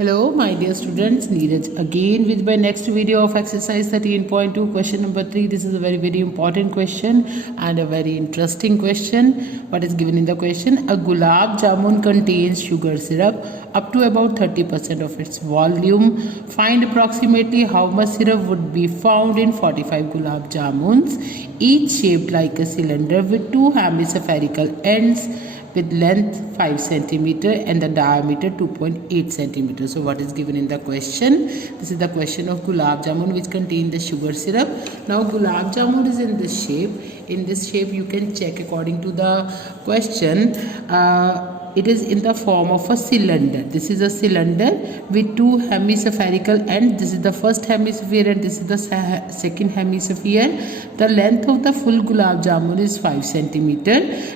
Hello my dear students, Neeraj again with my next video of exercise 13.2 question number 3. This is a very important question and a very interesting question. What is given in the question? A gulab jamun contains sugar syrup up to about 30% of its volume. Find approximately how much syrup would be found in 45 gulab jamuns, each shaped like a cylinder with two hemispherical ends with length 5 cm and the diameter 2.8 cm. So what is given in the question? This is the question of gulab jamun which contain the sugar syrup. Now gulab jamun is in this shape. In this shape you can check according to the question. It is in the form of a cylinder. This is a cylinder with two hemispherical ends. This is the first hemisphere and this is the second hemisphere. The length of the full gulab jamun is 5 cm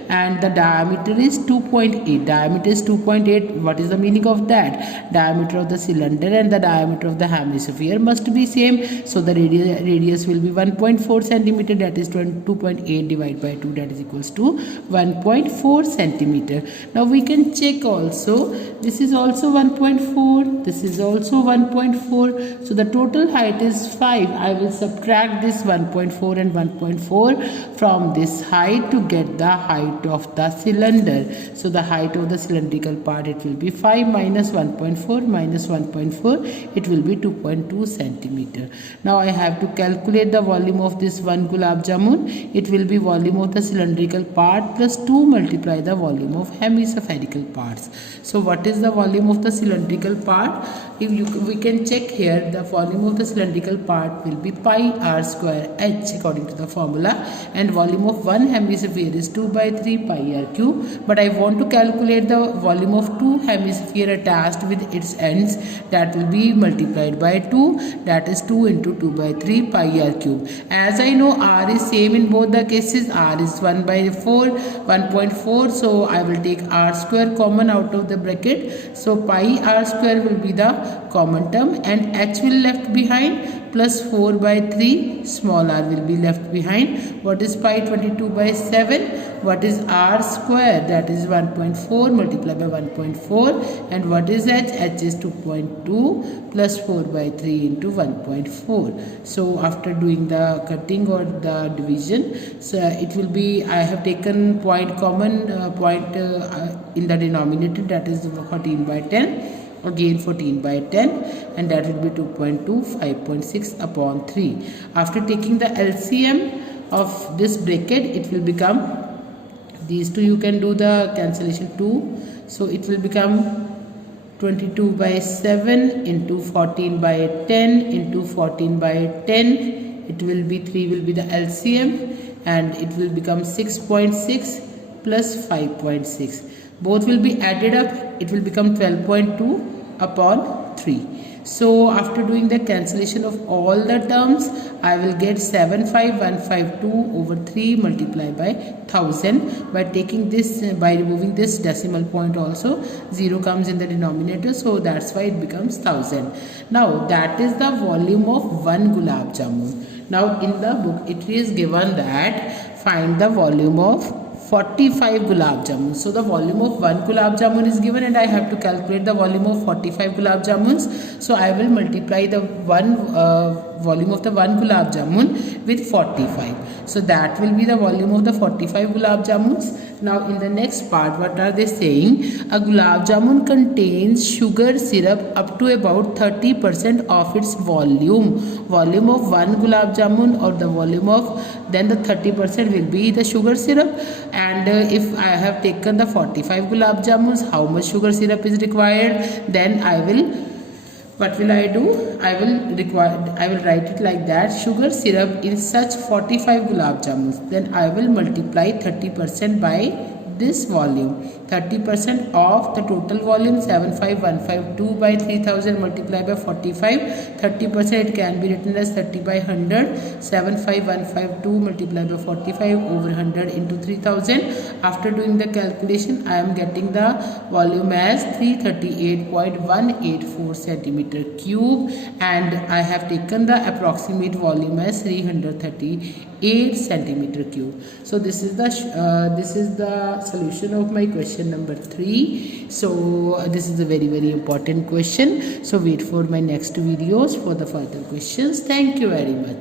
and the diameter is 2.8. Diameter is 2.8. What is the meaning of that? Diameter of the cylinder and the diameter of the hemisphere must be same. So the radius will be 1.4 cm, that is 2.8 divided by 2, that is equals to 1.4 cm. Now we can check also, this is also 1.4, this is also 1.4, so the total height is 5. I will subtract this 1.4 and 1.4 from this height to get the height of the cylinder. So the height of the cylindrical part, it will be 5 minus 1.4 minus 1.4, it will be 2.2 centimeter. Now I have to calculate the volume of this one gulab jamun. It will be volume of the cylindrical part plus 2 multiply the volume of hemispherical parts. So what is the volume of the cylindrical part? We can check here. The volume of the cylindrical part will be pi r square h according to the formula, and volume of one hemisphere is 2 by 3 pi r cube. But I want to calculate the volume of two hemisphere attached with its ends. That will be multiplied by 2, that is 2 into 2 by 3 pi r cube. As I know r is same in both the cases, r is 1 by 4, 1.4, so I will take r square common out of the bracket. So pi r square will be the common term and h will left behind, plus 4 by 3 small r will be left behind. What is pi? 22 by 7. What is r square? That is 1.4 multiplied by 1.4. And what is h? H is 2.2 plus 4 by 3 into 1.4. So after doing the cutting or the division, so it will be, I have taken point common point in the denominator, that is 14 by 10. Again 14 by 10, and that will be 2.2, 5.6 upon 3. After taking the LCM of this bracket, it will become, these two you can do the cancellation 2. So it will become 22 by 7 into 14 by 10 into 14 by 10. It will be 3 will be the LCM, and it will become 6.6 plus 5.6. Both will be added up. It will become 12.2 upon 3. So after doing the cancellation of all the terms, I will get 75152 over 3 multiplied by 1000. By taking this, by removing this decimal point also, 0 comes in the denominator, so that's why it becomes 1000. Now that is the volume of one gulab jamun. Now in the book it is given that find the volume of 45 gulab jamuns. So the volume of one gulab jamun is given and I have to calculate the volume of 45 gulab jamuns. So I will multiply the volume of the one gulab jamun with 45. So that will be the volume of the 45 gulab jamuns. Now in the next part, what are they saying? A gulab jamun contains sugar syrup up to about 30% of its volume. Volume of one gulab jamun, or the volume of, then the 30% will be the sugar syrup. And if I have taken the 45 gulab jamuns, how much sugar syrup is required? Then I will, what will I do? I will write it like that: sugar syrup in such 45 gulab jamuns. Then I will multiply 30% by this volume. 30% of the total volume, 75152 by 3000 multiplied by 45. 30%, it can be written as 30 by 100. 75152 multiplied by 45 over 100 into 3000. After doing the calculation, I am getting the volume as 338.184 centimeter cube, and I have taken the approximate volume as 338 centimeter cube. So this is the solution of my question question number 3. So this is a very important question. So wait for my next videos for the further questions. Thank you very much.